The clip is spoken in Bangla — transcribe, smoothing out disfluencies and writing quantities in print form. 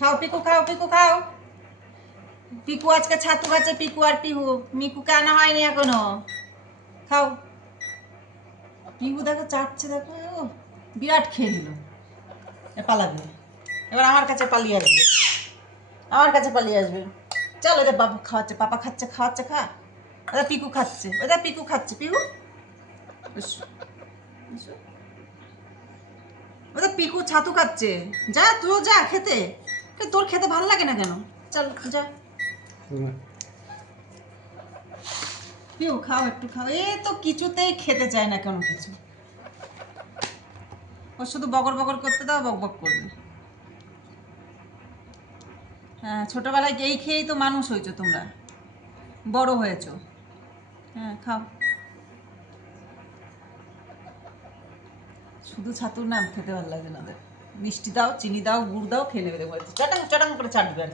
খাও পিকু, খাও পিকু, খাও। পিকু আজকে ছাতু খাচ্ছে, পিকু আর পিহু। মিকুকে আনা হয়নি এখনো। খাও। পিহু দেখো চাটছে, দেখো বিরাট খেয়ে নিল। পালাবে এবার, আমার কাছে পালিয়ে আসবে, আমার কাছে পালিয়ে আসবে। চলো রে বাবু খাওয়াচ্ছে, পাপা খাচ্ছে, খাওয়াচ্ছে, খা। ওটা পিকু খাচ্ছে, ওটা পিকু খাচ্ছে, পিহু ওটা পিকু ছাতু খাচ্ছে। যা তুইও যা খেতে। তোর খেতে ভালো লাগে না কেন? চল যা। পিহু খাও, একটু খাও। এ তো কিছুতেই খেতে চায় না কোনো কিছু। ও শুধু বগর বগর করতে দাও, বক বক করবে। হ্যাঁ, ছোটবেলায় এই খেয়েই তো মানুষ হয়েছো তোমরা, বড় হয়েছো। হ্যাঁ খাও। শুধু ছাতুর নাম খেতে ভালো লাগে না ওদের। মিষ্টি দাও, চিনি দাও, গুড় দাও, খেয়ে নেবে। চটাং চটাং করে চাটবে আর